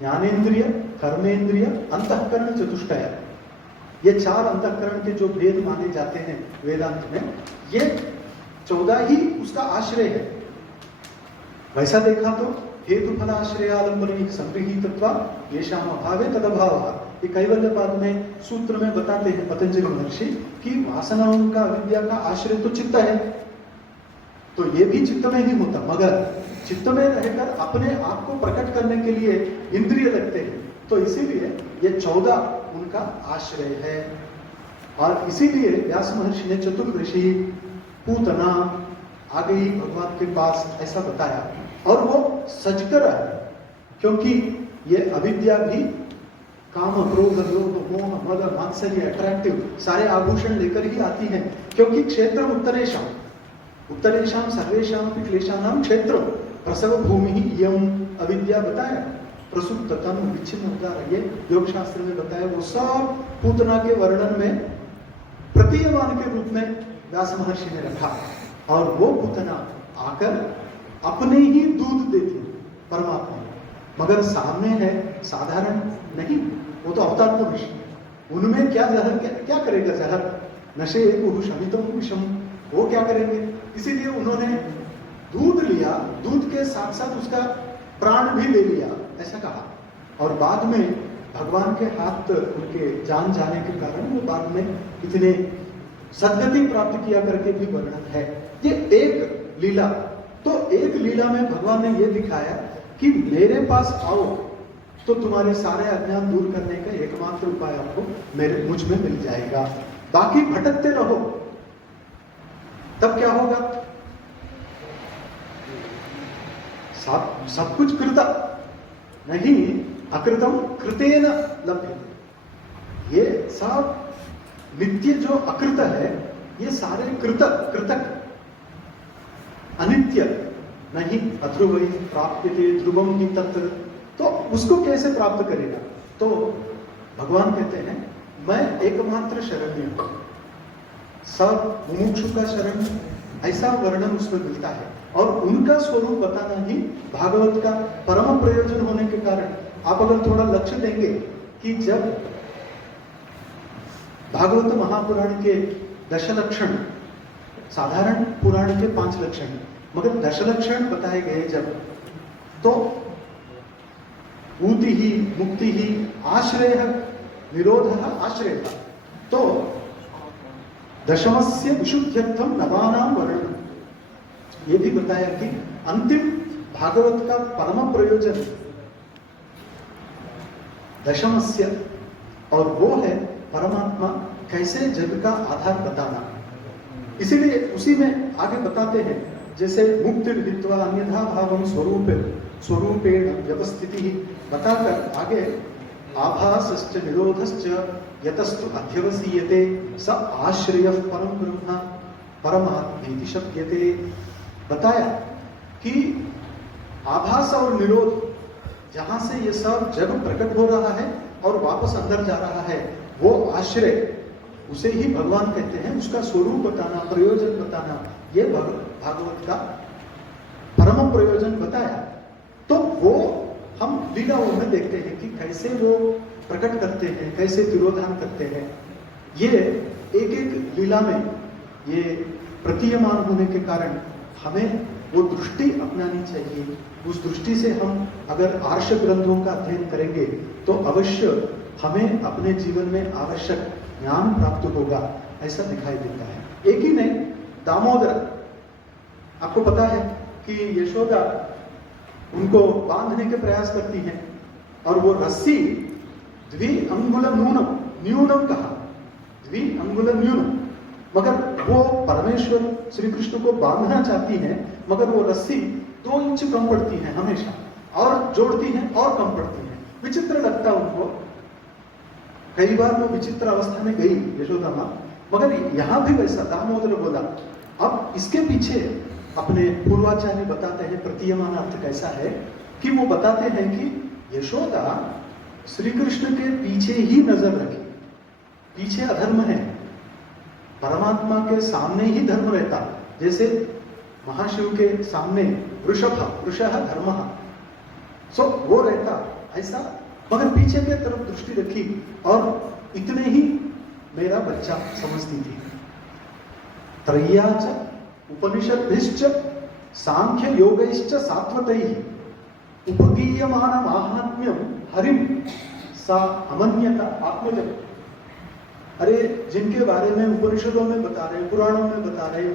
ज्ञानेन्द्रिय, कर्मेंद्रिय, अंतःकरण, चतुष्टय, ये चार अंतःकरण के जो भेद माने जाते हैं वेदांत में, ये 14 ही उसका आश्रय है। वैसा देखा तो हेतु फलाश्रयालंबनी संगृहीतत्वा येषाम अभावे तदभावः, ये कैवल्यपाद में सूत्र में बताते हैं पतंजलि महर्षि कि वासनाओं का अविद्या का आश्रय तो चित्त है, तो ये भी चित्त में ही होता, मगर चित्त में रहकर अपने आप को प्रकट करने के लिए इंद्रिय लगते हैं, तो इसीलिए ये 14 उनका आश्रय है। और इसीलिए व्यास महर्षि ने चतुर्दशी पूतना आ गई भगवान के पास, ऐसा बताया। और वो सजकर है, क्योंकि ये अविद्या भी काम, क्रोध, लोभ, मोह, मद, मात्सर्य, अट्रैक्टिव सारे आभूषण लेकर ही आती है। क्योंकि क्षेत्र उत्तरेशम, उत्तरेशम सर्वेशम क्लेशानाम क्षेत्र प्रसव भूमि ही यम, अविद्या बताया, प्रसुप्त तनु विच्छिन्न उदार, ये योग शास्त्र में बताया। वो सब पूतना के वर्णन में प्रतीयमान के रूप में व्यास महर्षि ने रखा। और वो पूतना आकर अपने ही दूध देती परमात्मा, मगर सामने है साधारण नहीं, वो तो अवतार पुरुष, उनमें क्या जहर, क्या करेगा जहर? नशे शमितम विषम, वो क्या करेंगे? इसीलिए उन्होंने दूध लिया, दूध के साथ साथ उसका प्राण भी ले लिया, ऐसा कहा। और बाद में भगवान के हाथ उनके जान जाने के कारण वो बाद में इतने सद्गति प्राप्त किया करके भी वर्णन है। ये एक लीला, तो एक लीला में भगवान ने ये दिखाया कि मेरे पास आओ तो तुम्हारे सारे अज्ञान दूर करने का एकमात्र उपाय आपको मेरे मुझ में मिल जाएगा। बाकी भटकते रहो, तब क्या होगा? सब कुछ कृत नहीं, अकृतम कृतेन लभ्यते। ये सब नित्य जो अकृत है, ये सारे कृतक अनित्य नहीं। अध्रुवै प्राप्यते ध्रुवम ही तत्र, तो उसको कैसे प्राप्त करेगा? तो भगवान कहते हैं मैं एकमात्र शरण्य हूं, सब मुमुक्षु का शरण, ऐसा वर्णन उसमें मिलता है। और उनका स्वरूप बताना ही भागवत का परम प्रयोजन होने के कारण आप अगर थोड़ा लक्ष्य देंगे कि जब भागवत महापुराण के 10 लक्षण, साधारण पुराण के 5 लक्षण, मगर 10 लक्षण बताए गए जब, तो ऊति ही मुक्ति ही आश्रय निरोध आश्रय था, तो दशमस्य विशुद्ध्यर्थम नवानाम वर्णन, ये भी बताया कि अंतिम भागवत का परम प्रयोजन दशमस्य, और वो है परमात्मा कैसे जग का आधार बताना। इसीलिए उसी में आगे बताते हैं, जैसे मुक्तिर्हित्वा अन्यथा भावम स्वरूपेण व्यवस्थिति बताकर आगे आभासश्च निरोधश्च यतस्तु अध्यवसीयते स आश्रयः परम ब्रह्म परमात्मेति शक्यते। बताया कि आभास और निरोध, जहां से ये सब जब प्रकट हो रहा है और वापस अंदर जा रहा है, वो आश्रय, उसे ही भगवान कहते हैं। उसका स्वरूप बताना, प्रयोजन बताना, ये भागवत का परम प्रयोजन बताया। तो वो हम लीलाओं में देखते हैं कि कैसे वो प्रकट करते हैं, कैसे तिरोधान करते हैं। ये एक एक लीला में ये प्रतीयमान होने के कारण हमें वो दृष्टि अपनानी चाहिए। उस दृष्टि से हम अगर आर्ष ग्रंथों का अध्ययन करेंगे तो अवश्य हमें अपने जीवन में आवश्यक ज्ञान प्राप्त होगा, ऐसा दिखाई देता है। एक ही नहीं, दामोदर, आपको पता है कि यशोदा उनको बांधने के प्रयास करती है और वो रस्सी द्विअंगुल न्यूनम कहा, द्विअंगुल न्यूनम, मगर वो परमेश्वर श्री कृष्ण को बांधना चाहती है, मगर वो रस्सी 2 इंच कम पड़ती है हमेशा, और जोड़ती है और कम पड़ती है। विचित्र लगता उनको, कई बार वो विचित्र अवस्था में गई यशोदा माँ, मगर यहां भी वैसा दामोदर बोला। अब इसके पीछे अपने पूर्वाचार्य बताते हैं प्रतीयमान अर्थ कैसा है कि वो बताते हैं कि यशोदा श्री कृष्ण के पीछे ही नजर रखी, पीछे अधर्म है, परमात्मा के सामने ही धर्म रहता। जैसे महाशिव के सामने वृषः धर्मः, सो वो रहता ऐसा, मगर पीछे की तरफ दृष्टि रखी और इतने ही मेरा बच्चा समझती थी। त्रय्याच उपनिषद्भिश्च सांख्य योगैश्च सात्वतैः उपगीयमान माहात्म्यम हरिम सा अमन्यता आत्मजम। अरे जिनके बारे में उपनिषदों में बता रहे, पुराणों में बता रहे,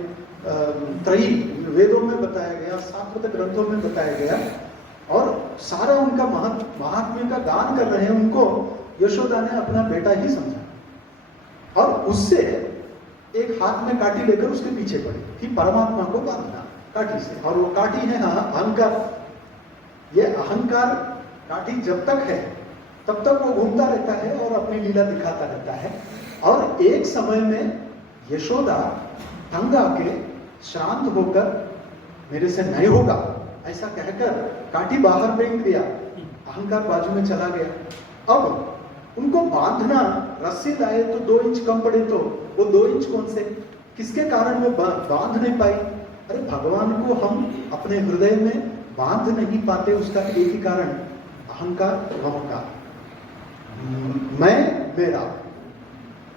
त्रयी वेदों में बताया गया, सात्वत ग्रंथों में बताया गया, और सारा उनका महात्म्य का गान कर रहे हैं, उनको यशोदा ने अपना बेटा ही समझा और उससे एक हाथ में काठी लेकर उसके पीछे पड़ी कि परमात्मा को बांधना काठी से। और वो काठी है अहंकार। ये अहंकार काठी जब तक है तब तक वो घूमता रहता है और अपनी लीला दिखाता रहता है। और एक समय में यशोदा तंग आके शांत होकर मेरे से नहीं होगा ऐसा कहकर काठी बाहर फेंक दिया, अहंकार बाजू में चला गया। अब उनको बांधना, रस्सी लाए तो 2 इंच कम पड़े, तो वो 2 इंच कौन से, किसके कारण वो बांध नहीं पाई? अरे भगवान को हम अपने हृदय में बांध नहीं पाते, उसका एक ही कारण अहंकार, ममकार, मैं मेरा,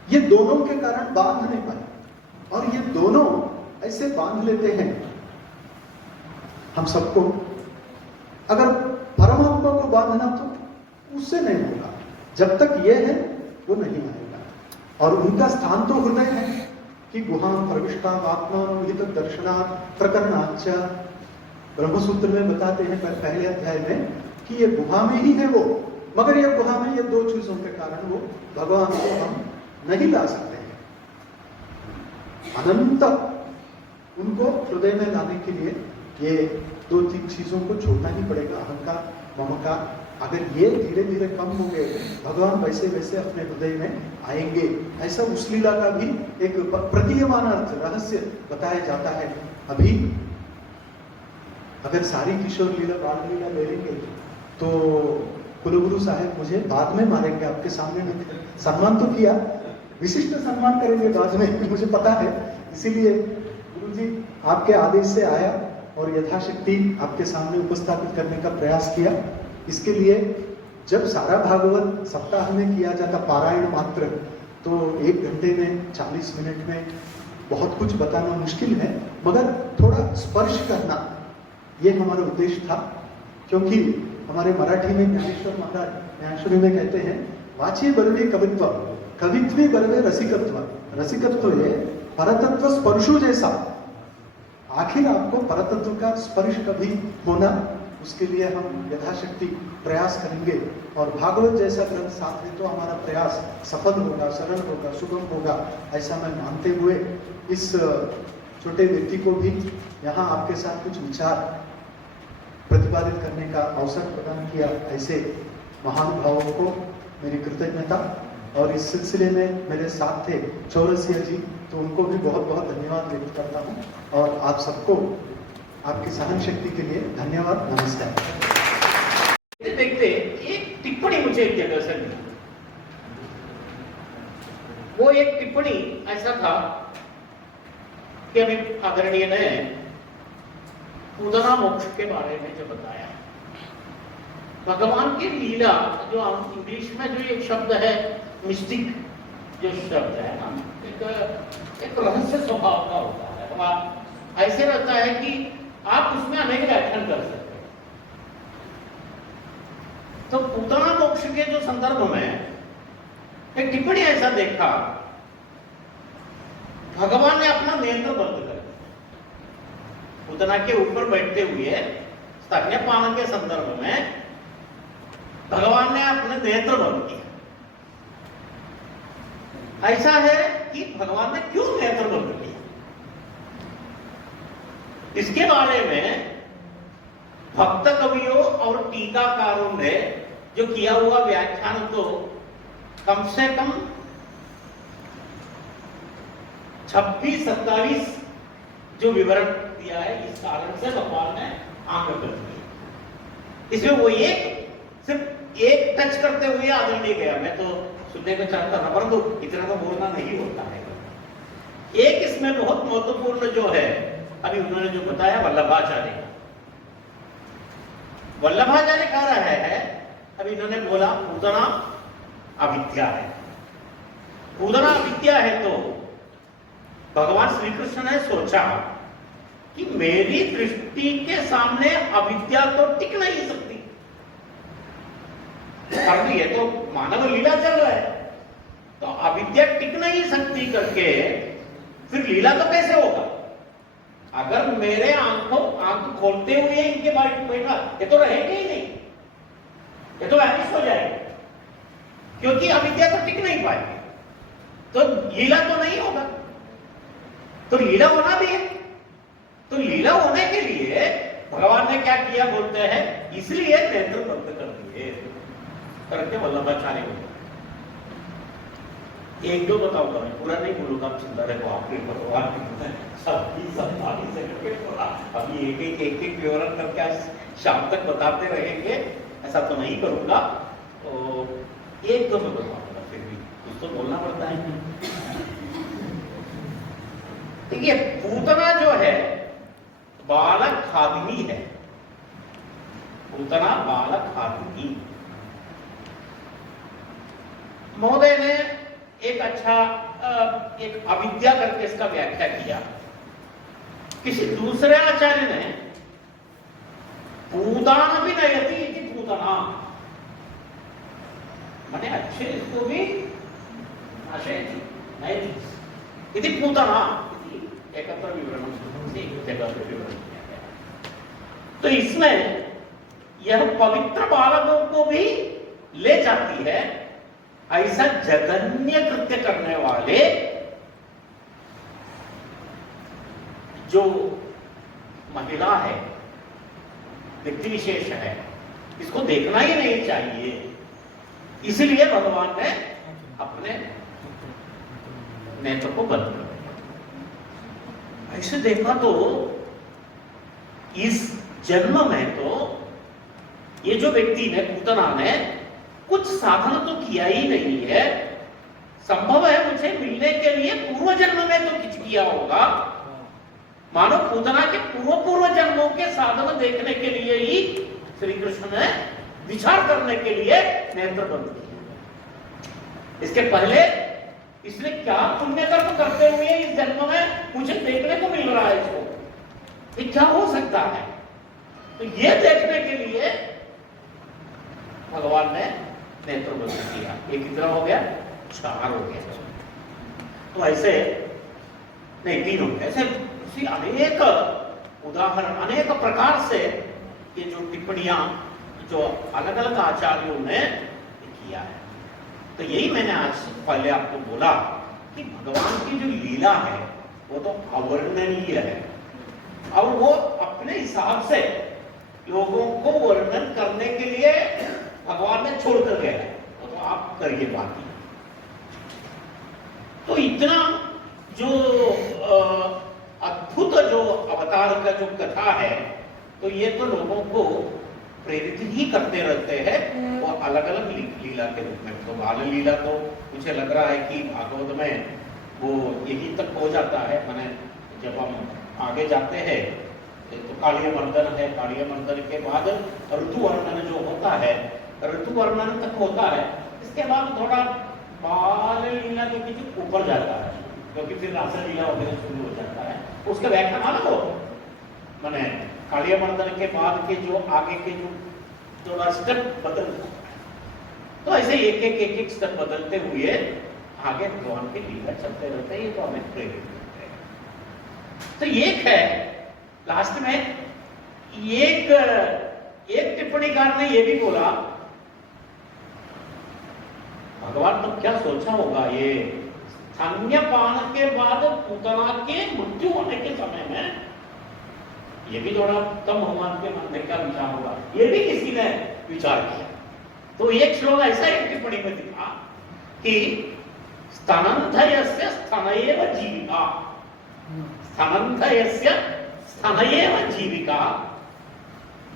ये दोनों के कारण बांध नहीं पाए। और ये दोनों ऐसे बांध लेते हैं हम सबको। अगर परमात्मा को बांधना तो उससे नहीं होगा, जब तक ये है वो नहीं आएगा। और उनका स्थान तो हृदय है कि गुहाम प्रविष्टा आत्मानुहित दर्शनात् प्रकरणाच्च, ब्रह्मसूत्र में बताते हैं पहले अध्याय में कि ये गुहा में ही है वो, मगर ये गुहा में ये 2 चीजों के कारण वो भगवान को हम नहीं ला सकते हैं। अनंत उनको हृदय में लाने के लिए ये 2-3 चीजों को छोड़ना ही पड़ेगा, अहंकार, ममकार। अगर ये धीरे धीरे कम हो गए, भगवान वैसे वैसे अपने हृदय में आएंगे। ऐसा उस लीला का भी एक प्रतीयमान अर्थ, रहस्य बताया जाता है। अभी अगर सारी किशोर लीला, बाल लीला ले लेंगे तो कुलगुरु साहब मुझे बाद में मारेंगे, आपके सामने नहीं। सम्मान तो किया, विशिष्ट सम्मान करेंगे बाद में, मुझे पता है। इसीलिए गुरुजी आपके आदेश से आया और यथाशक्ति आपके सामने उपस्थापित करने का प्रयास किया। इसके लिए जब सारा भागवत सप्ताह में किया जाता पारायण मात्र, तो 1 घंटे में 40 मिनट में बहुत कुछ बताना मुश्किल है, मगर थोड़ा स्पर्श करना ये हमारा उद्देश्य था। क्योंकि हमारे मराठी में ज्ञानेश्वर महाराज ज्ञानेश्वरी में कहते हैं, वाची बरवे कवित्व, कवित्वी बरवे रसिकत्व, रसिकत्व ये परतत्व स्पर्शो जैसा। आखिर आपको परतत्व का स्पर्श कभी होना, उसके लिए हम यथाशक्ति प्रयास करेंगे। और भागवत जैसा ग्रंथ साथ में तो हमारा प्रयास सफल होगा, सरल होगा, सुगम होगा, ऐसा मैं मानते हुए इस छोटे व्यक्ति को भी यहाँ आपके साथ कुछ विचार प्रतिपादित करने का अवसर प्रदान किया, ऐसे महानुभावों को मेरी कृतज्ञता। और इस सिलसिले में मेरे साथ थे चौरसिया जी, तो उनको भी बहुत बहुत धन्यवाद व्यक्त करता हूँ। और आप सबको आपकी सहन शक्ति के लिए धन्यवाद, नमस्कार। देखते एक टिप्पणी मुझे एक जगह से मिली। वो एक टिप्पणी ऐसा था कि अभी आदरणीय ने पूतना मोक्ष के बारे में जो बताया, भगवान की लीला, जो इंग्लिश में जो एक शब्द है मिस्टिक, जो शब्द है ना, एक रहस्य स्वभाव का होता है। अब ऐसे रहता है कि आप उसमें अनेक व्याख्यान कर सकते हैं। तो पूतना मोक्ष के जो संदर्भ में एक टिप्पणी ऐसा देखा, भगवान ने अपना नेत्र बंद कर दिया पूतना के ऊपर बैठते हुए। स्तन्यपान के संदर्भ में भगवान ने अपने नेत्र बंद किया। ऐसा है कि भगवान ने क्यों नेत्र बंद किया, इसके बारे में भक्त कवियों और टीकाकारों ने जो किया हुआ व्याख्यान तो कम से कम 26-27 जो विवरण दिया है। इस कारण से भगवान ने आंख कर दिया। इसमें वो सिर्फ एक टच करते हुए आदरणीय गया। मैं तो सुनने को चाहता था, परंतु इतना तो बोलना नहीं होता है। एक इसमें बहुत महत्वपूर्ण जो है, अभी उन्होंने जो बताया वल्लभाचार्य, वल्लभाचार्य कह रहे हैं, अभी इन्होंने बोला पूतना अविद्या है। पूतना अविद्या है तो भगवान श्री कृष्ण ने सोचा कि मेरी दृष्टि के सामने अविद्या तो टिक नहीं सकती, परंतु ये तो मानव लीला चल रहा है, तो अविद्या टिक नहीं सकती करके फिर लीला तो कैसे होगा? अगर मेरे आंख खोलते हुए इनके बारे में बैठा, ये तो रहेगा ही नहीं, ये तो वैनिश हो जाएगा, क्योंकि अविद्या तो टिक नहीं पाएगी, तो लीला तो नहीं होगा। तो लीला होना भी है, तो लीला होने के लिए भगवान ने क्या किया बोलते हैं, इसलिए नेत्र बंद कर दिए करके वल्लभाचार्य हो। एक दो बताऊंगा, मैं पूरा नहीं बोलूंगा, आप चिंता रखो, आपके भगवान सब से करके बोला। अभी एक विवरण करके आज शाम तक बताते रहेंगे, ऐसा तो नहीं करूंगा। तो एक दो मैं बताऊंगा, फिर भी कुछ तो बोलना पड़ता है। देखिए, पूतना जो है बालक खादिनी है। पूतना बालक खादिनी। महोदय ने एक अच्छा एक अविद्या करके इसका व्याख्या किया। किसी दूसरे आचार्य ने पूतान भी नयति इति पूतना, माने अच्छे इसको भी नशयति नयति इति पूतना, एकत्र विवरण जगह पे विवरण किया गया। तो इसमें यह पवित्र बालकों को भी ले जाती है। ऐसा जघन्य कृत्य करने वाले जो महिला है, व्यक्ति विशेष है, इसको देखना ही नहीं चाहिए। इसलिए भगवान ने अपने नेत्र को बंद कर दिया। ऐसे देखा तो इस जन्म में तो ये जो व्यक्ति ने, पूतना ने, कुछ साधन तो किया ही नहीं है। संभव है मुझे मिलने के लिए पूर्व जन्म में तो कुछ किया होगा। मानो पूतना के पूर्व जन्मों के साधन देखने के लिए ही श्री कृष्ण ने विचार करने के लिए नेत्र बंद किया। इसके पहले इसने क्या पुण्य कर्म करते हुए इस जन्म में मुझे देखने को मिल रहा है, इसको ये क्या हो सकता है? तो ये देखने के लिए भगवान ने नेत्र बंद किया। ये कितना हो गया? 4 हो गया। तो ऐसे नहीं, 3 हो गया। ऐसे अनेक उदाहरण, अनेक प्रकार से ये जो टिप्पणियां जो अलग अलग आचार्यों ने किया है। तो यही मैंने आज पहले आपको बोला कि भगवान की जो लीला है वो तो अवर्णनीय है, और वो अपने हिसाब से लोगों को वर्णन करने के लिए भगवान ने छोड़ कर गया है। तो आप करिए बात। तो इतना जो अद्भुत जो अवतार का जो कथा है, तो ये तो लोगों को प्रेरित ही करते रहते हैं। वो अलग अलग लीला के रूप में। तो बाल लीला तो मुझे लग रहा है कि भागवत में वो यही तक हो जाता है। मैंने जब हम आगे जाते हैं तो कालिय मर्दन है, कालिय मर्दन के बाद ऋतु वर्णन जो होता है, ऋतु वर्णन तक होता है। इसके बाद थोड़ा बाल लीला के पीछे ऊपर जाता है, क्योंकि फिर रास लीला वगैरह शुरू हो जाता है। उसका व्याख्यान अलग हो, मैंने कालिय मर्दन के बाद के जो आगे के जो थोड़ा स्टेप बदलता है, तो ऐसे एक स्टेप बदलते हुए आगे भगवान के लीला चलते रहते हैं। ये तो हमें प्रेरित करते हैं। तो एक है लास्ट में एक टिप्पणीकार ने यह भी बोला, भगवान तो क्या सोचा होगा, ये स्तन्यपान के बाद पूतना के मृत्यु होने के समय में ये भी थोड़ा कम भगवान के मंदिर का विचार होगा, ये भी किसी ने विचार किया। तो एक श्लोक ऐसा एक टिप्पणी में दिखा कि स्तनंधयस्य स्तनयेव जीविका, स्तनंधयस्य स्तनयेव जीविका,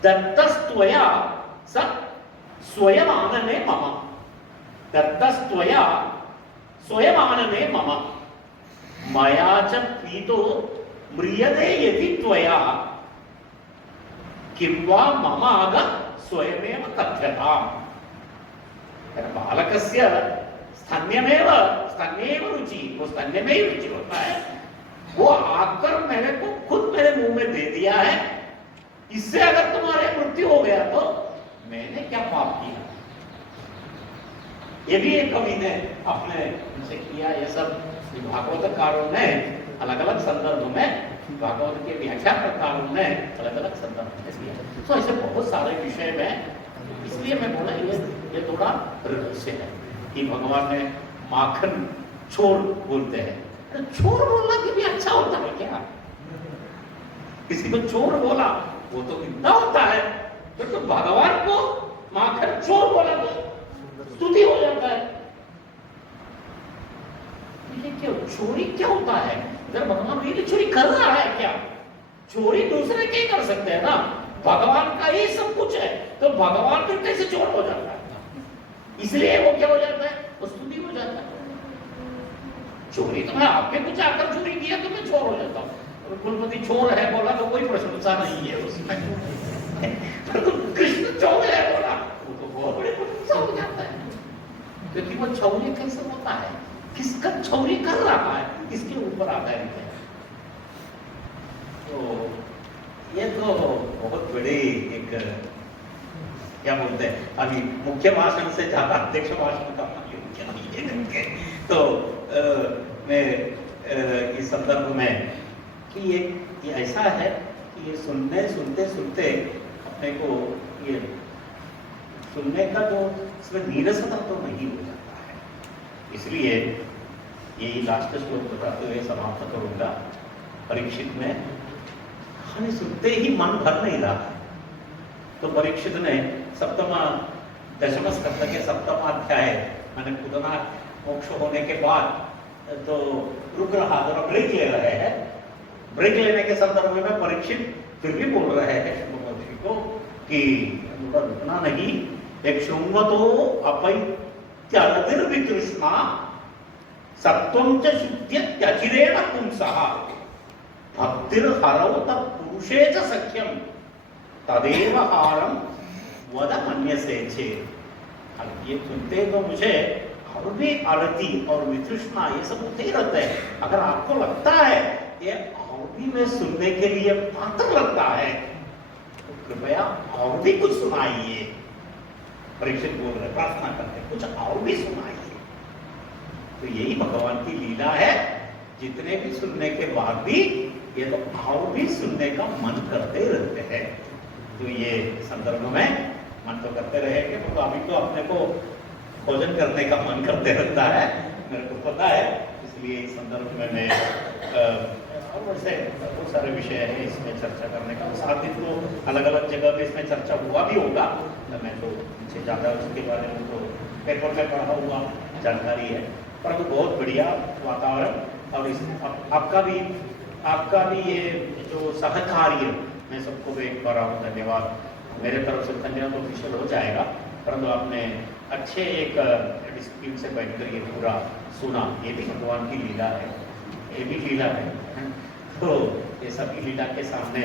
दत्तस्त्वया स स्वयमानने मम, दत्तस्त्वया स्वयमानने मम, मया च पीतो म्रियते यदि त्वया, किं वा मम आग स्वयमेव कथ्यताम्। बालकस्य स्तन्यमेव रुचि, वो स्तन्य में ही रुचि होता है, वो आकर मेरे को खुद मेरे मुंह में दे दिया है, इससे अगर तुम्हारे मृत्यु हो गया तो मैंने क्या पाप किया। ये भी एक कवि ने अपने उनसे किया। ये सब भागवतकारों ने अलग अलग संदर्भ में, भागवत के व्याख्याकारों ने अलग अलग संदर्भ में किया। तो ऐसे बहुत सारे विषय में, इसलिए मैं बोला ये थोड़ा रहस्य है कि भगवान ने माखन चोर बोलते हैं। चोर बोलना कि भी अच्छा होता है क्या? किसी को चोर बोला वो तो कितना होता है, तो भगवान को माखन चोर बोला तो स्तुति हो जाता है। ये क्यों? चोरी क्या होता है? अगर भगवान ये चोरी कर रहा है क्या? चोरी दूसरे के कर सकते हैं ना, भगवान का ही सब कुछ है, तो भगवान फिर कैसे चोर हो जाता है? इसलिए वो क्या हो जाता है? वो स्तुति हो जाता है। चोरी तो मैं आपके कुछ आकर चोरी किया तो मैं चोर हो जाता हूँ। कुलपति चोर है बोला तो कोई प्रशंसा नहीं है उसमें। कृष्ण चोर है बोला वो तो बहुत बड़ी प्रशंसा हो जाता है, क्योंकि वो चौरी कैसे होता है, किसका चौरी कर रहा है, किसके ऊपर आधारित है। तो ये तो बहुत बड़ी एक क्या बोलते हैं, अभी मुख्य भाषण से ज्यादा अध्यक्ष भाषण का मुख्य नहीं है। तो मैं इस संदर्भ में कि ये ऐसा है कि ये सुनते अपने को ये सुनने का जो इसमें नीरसता तो नहीं हो जाता है। इसलिए यही लास्ट श्लोक बताते हुए समाप्त करूंगा। परीक्षित ने कहानी सुनते ही मन भर नहीं रहा, तो परीक्षित ने दशम स्कंद के 7वां अध्याय मैंने पूतना मोक्ष होने के बाद तो रुक रहा, थोड़ा ब्रेक ले रहे हैं। ब्रेक लेने के संदर्भ में परीक्षित फिर भी बोल रहे हैं शुभमोक्षी को कि थोड़ा रुकना नहीं, एक शुंगतो अपैत्यरतिर वितृष्णा सत्वं च शुद्ध्यचिरेण पुंसः भक्तिर्हरौ तत्पुरुषे च सख्यं तदेव हारं वद मन्यसे चेत्। अब ये सुनते तो मुझे और भी आरती और वितृष्णा ये सब होते ही रहते हैं। अगर आपको लगता है ये और भी मैं सुनने के लिए पात्र लगता है तो कृपया और भी कुछ सुनाइए। परीक्षित बोल रहे, प्रार्थना करते कुछ और भी सुनाइए। तो यही भगवान की लीला है, जितने भी सुनने के बाद भी ये तो और भी सुनने का मन करते रहते हैं। तो ये संदर्भ में मन तो करते रहेंगे, तो अभी तो अपने को भोजन करने का मन करते रहता है, मेरे को पता है। इसलिए इस संदर्भ में मैं और वैसे बहुत सारे विषय हैं इसमें चर्चा करने का। 7 दिन तो अलग अलग जगह पे इसमें चर्चा हुआ भी होगा, तो मैं तो मुझे ज़्यादा उसके बारे में तो पेपर में पढ़ा हुआ जानकारी है, परंतु बहुत बढ़िया वातावरण। और इस आपका भी ये जो सहकार्य, मैं सबको एक बार धन्यवाद मेरे तरफ से, धन्यवाद ऑफिशियल हो जाएगा। परंतु आपने अच्छे एक डिसिप्लिन से बैठकर ये पूरा सुना। ये भी भगवान की लीला है, ये भी लीला है। तो ये सभी लीला के सामने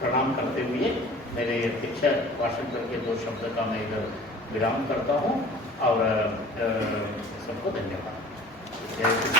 प्रणाम करते हुए मेरे अध्यक्ष भाषण करके 2 शब्द का मैं इधर विराम करता हूँ और सबको धन्यवाद। जय श्री